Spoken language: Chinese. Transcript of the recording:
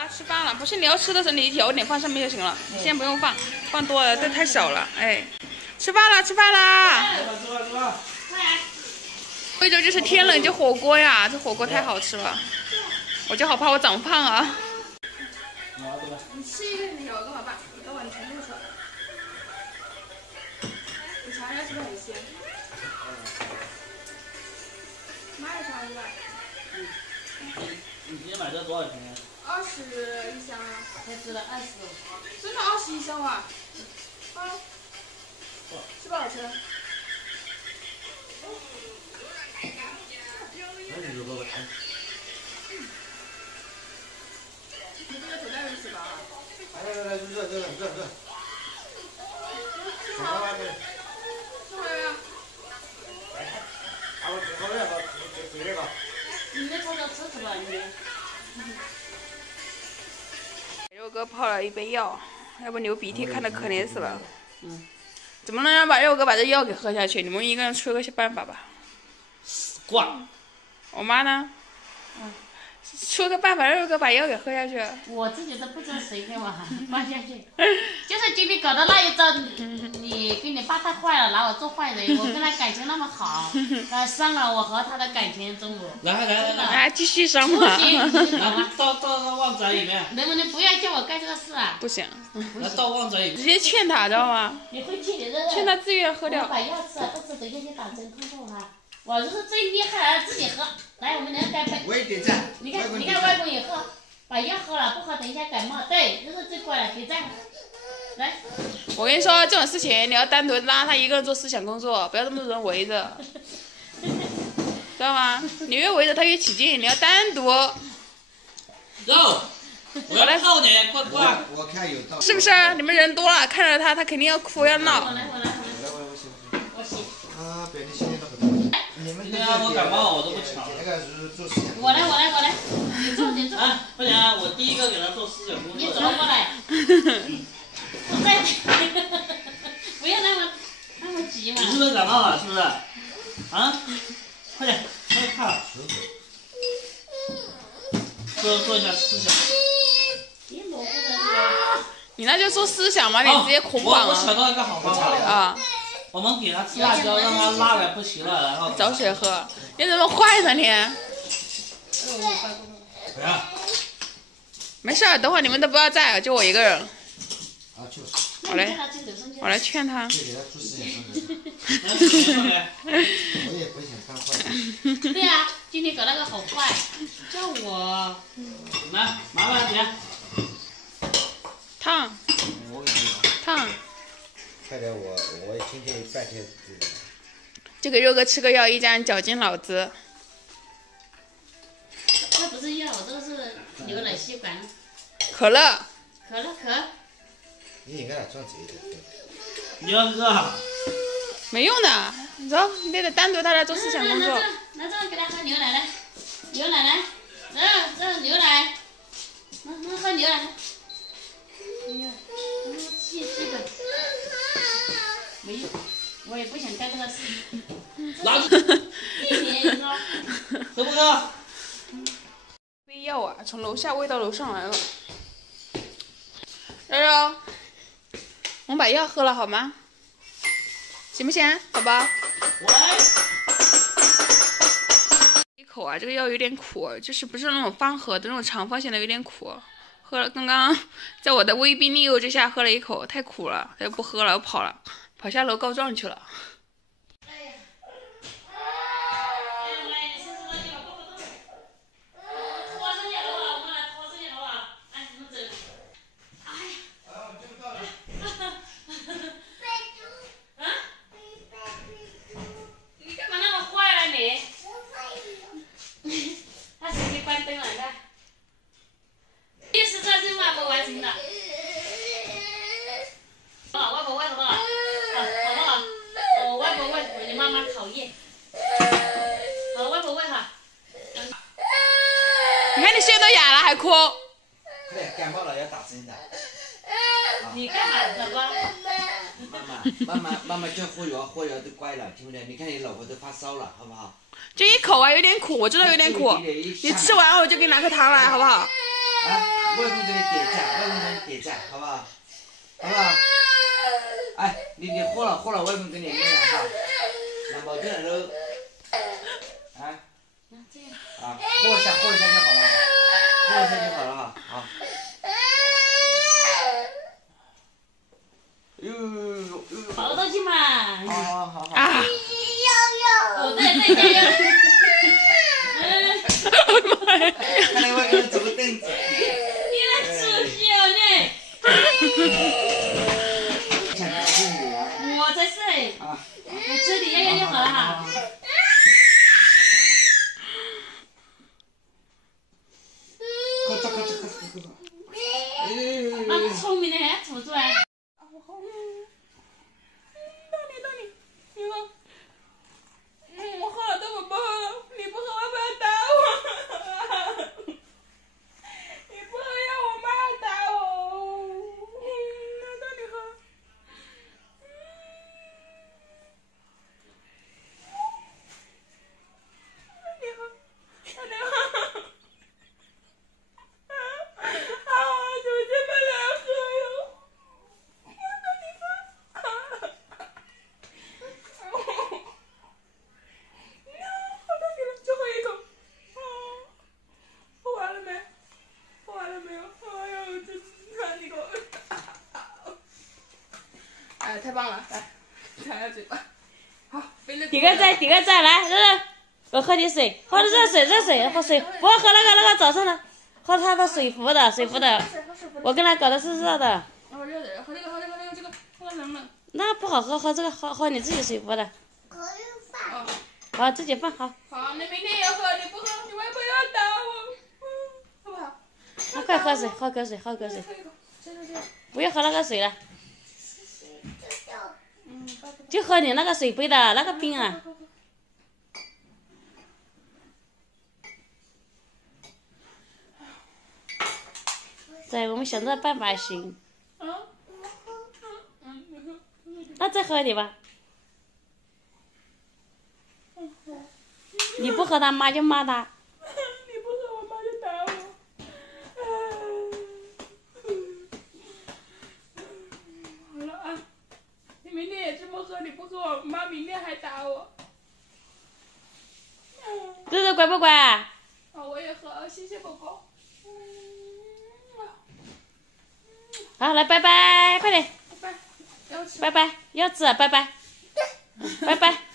啊，吃饭了。不是你要吃的时候，你舀点放上面就行了，你先不用放，放多了这太少了。哎，吃饭了，吃饭啦！吃饭！贵州就是天冷就火锅呀，这火锅太好吃了，我就好怕我长胖啊。你吃一个你有干嘛办？你等会你全部吃。你尝一下是不是很鲜？买了尝一下。你今天买这多少钱？20一箱啊。才值了20。真的20一箱啊？啊？是不是好吃？那你就给我看。你这个走带回去吧。来，热。吃好。吃好呀。你们瞅瞅吃吧，你。肉哥泡了一杯药，要不流鼻涕看得可怜死了。怎么能让肉哥把这药给喝下去？你们一个人出个办法吧。挂。我妈呢？出个办法让肉哥把药给喝下去。我自己都不知道谁给我放下去，就是今天搞的那一招，你跟你爸太坏了，拿我做坏人。我跟他感情那么好，伤了我和他的感情，中午。来，继续伤嘛。不行，倒旺仔里面。能不能不要叫我干这个事啊？不行。来倒旺仔里面。直接劝他，知道吗？你会劝你的。劝他自愿喝掉。我把药吃了，但是等一下去打针看看哈。我就是最厉害了，自己喝。来，我们两个干杯。我也点赞。你看外公也喝，把药喝了，不喝等一下感冒。对，这是最乖了，点赞。来。我跟你说，这种事情你要单独拉他一个人做思想工作，不要这么多人围着，知道吗？你越围着他越起劲，你要单独。肉，我要泡你，快！我看有道。是不是？你们人多了，看着他肯定要哭要闹。我来。我洗。啊，别的现在都不懂。你们对啊，我感冒我都不抢。那个是做思想。我来。你坐。啊，不行，我第一个给他做思想工作。你走过来。不在。不要那么急嘛。你是不是感冒了？是不是？啊？快点，看。做一下思想。别模糊的。你那就做思想嘛，你直接捆绑我想到一个好方法啊。我们给他吃辣椒，让他辣的不行了，然后找水喝。你怎么坏呢你？不要。没事儿，等会儿你们都不要在，就我一个人。啊，就是。我来劝他。就给他做思想工作。我也不想看坏。对啊，今天搞那个好坏，叫我。来，麻烦你。烫。烫。快点，我今天半天。就给肉哥吃个药，一家人绞尽脑汁。这不是药，这个是牛奶吸管。可乐。可。你应该装这个。你要喝？没用的，你走，你得单独带来做思想工作。来这给他喝牛奶来，牛奶来，这牛奶，能喝牛奶。气的。没用，我也不想干这个事。拿着。喝不喝？杯药啊，从楼下喂到楼上来了。肉肉，我们把药喝了好吗？行不行，宝宝？一口啊，这个药有点苦，就是不是那种方盒的那种长方形的，有点苦。喝了，刚刚在我的威逼利诱之下喝了一口，太苦了，他就不喝了，我跑下楼告状去了。你看你声都哑了还哭。对，感冒了要打针的。你干嘛老公？妈妈叫喝药都乖了，听不见？你看你老婆都发烧了，好不好？就一口啊，有点苦，我知道有点苦。你吃完我就给你拿颗糖来，好不好？外公给你点赞，外公给你点赞，好不好？好不好？哎，你喝了，外公给你那个哈，两包这都，啊，啊，喝一下就好了，喝一下就好了哈，好。跑上去嘛！好。啊！我在加油。看来外公走个凳子。你来出息哦你！我才是。我这里要就好了哈。那聪明的还吐出来。我喝了都不喝了，你不喝我不要打我，你不喝要我妈打我，那你喝，那你喝，怎么这么难喝哟？最后一口，喝完了没？喝完了没有？哎呦，这看你给我，哎，太棒了！来，擦下嘴巴。好，第个赞，来，热，我喝点水，喝热水，喝水，不要喝那个早上的，喝它的水壶的，我跟他搞的是热的。喝热的，喝这个，喝冷。那不好喝，喝这个，喝你自己水壶的。哦。好，自己放好。好，你明天也喝，你不喝，你外婆要打我，好不好？那快喝水，喝口水。不要喝那个水了。就喝你那个水杯的那个冰啊。对，我们想这办法行。那再喝一点吧。你不喝他妈就骂他。你不喝我妈就打我。好了啊，你明天也这么喝，你不喝我妈明天还打我。日日乖不乖啊？我也喝，谢谢宝宝。好，来拜拜，快点。拜拜，要吃。拜拜，要吃，拜拜，拜拜。